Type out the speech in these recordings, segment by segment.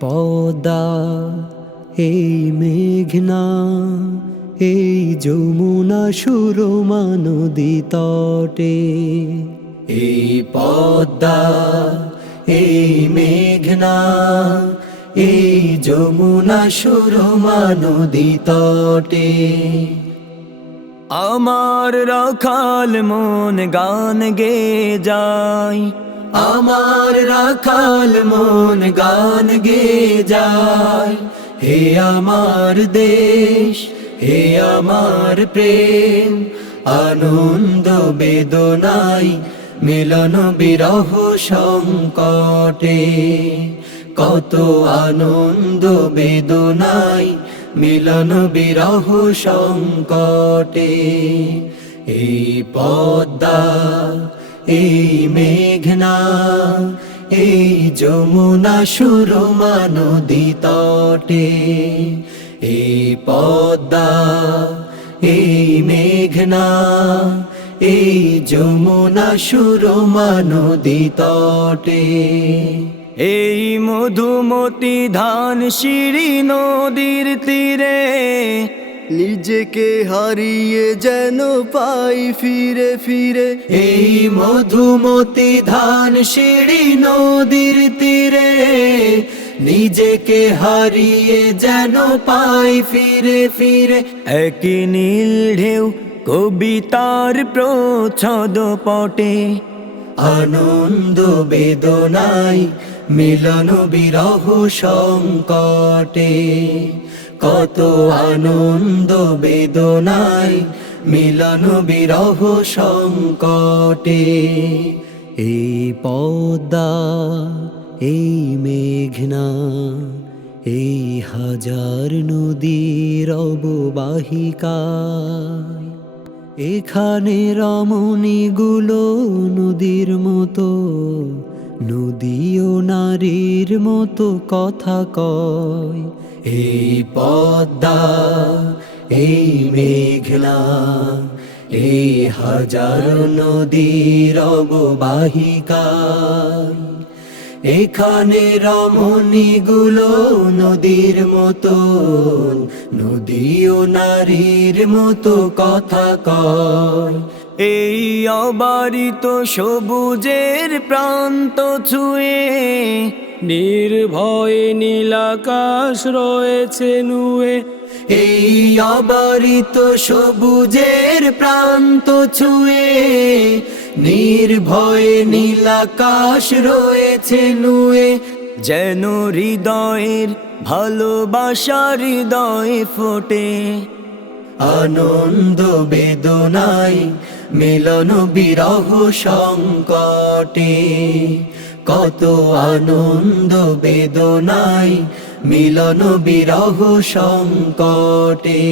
পদ্মা, এই মেঘনা, এই যমুনা সুরমা নদী তটে। এই পদ্মা, এই মেঘনা, এই যমুনা সুরমা নদী তটে। আমার রাখাল মন গান গে যায়, আমার রাখাল মন গান গে যায়। হে আমার দেশ, হে আমার প্রেম, আনন্দ বেদনাই মিলন বিরহ সংকটে। কত আনন্দ বেদনাই মিলন বিরহ সংকটে। এই পদ্মা, এই মেঘনা, এই যমুনা সুরমা নদী তটে। এই পদ্মা, এই মেঘনা, এই যমুনা সুরমা নদী তটে। এই মধুমতি ধান সিঁড়ি নদীর তীরে, নিজেকে হারিয়ে যেন পাই ফিরে ফিরে। এই মধুমতি ধান সিঁড়ি নদীর তীরে, নিজেকে হারিয়ে যেন পাই ফিরে ফিরে। একই নীল ঢেউ কবিতার প্রচ্ছদ পটে, আনন্দ বেদনাই মিলন বিরহ সংকটে। কত আনন্দ বেদনাই মিলন বিরহ সংকটে। এই পদ্মা, এই মেঘনা, এই হাজার নদীর অববাহিকায়, এখানে রমণীগুলো নদীর মতো, নদী ও নারীর মতো কথা কয়। এই পদ্মা, এই মেঘনা, এই হাজার নদীর অববাহিকায়, এখানে রমণীগুলো নদীর মতো, নদী ও নারীর মতো কথা কয়। এই অবারিত সবুজের প্রান্ত ছুঁয়ে, নির্ভয়ে নীলাকাশ রয়েছে নুয়ে। এই অবারিত সবুজের প্রান্ত ছুঁয়ে, নির্ভয়ে নীলাকাশ রয়েছে নুয়ে। যেন হৃদয়ের ভালোবাসা হৃদয়ে ফোটে, আনন্দ বেদনাই মিলন বিরহ সংকটে। কত আনন্দ বেদনাই মিলন বিরহ সংকটে।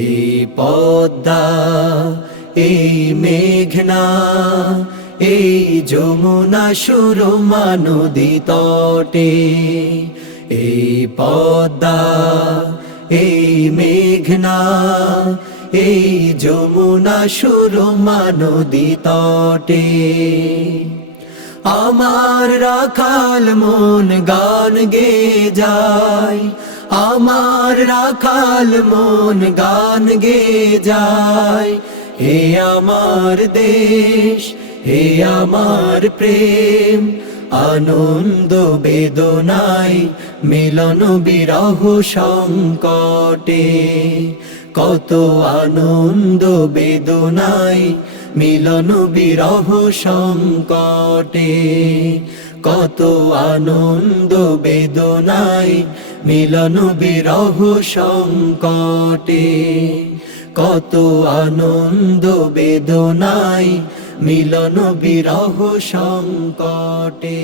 এই পদ্মা, এই মেঘনা, এই যমুনা সুরমা নদী তটে। এই পদ্মা, এই মেঘনা, এই যমুনা সুরমা নদী তটে। আমার রাখাল মন গান গে যায়, আমার রাখাল মন গান গে যায়। হে আমার দেশ, হে আমার প্রেম, আনন্দ বেদনাই মিলন বিরহ সংকটে। কত আনন্দ বেদনাই মিলন বিরহ সংকটে। কত আনন্দ বেদনাই মিলন বিরহ সংকটে। কত আনন্দ বেদনাই মিলন বিরহ সংকটে।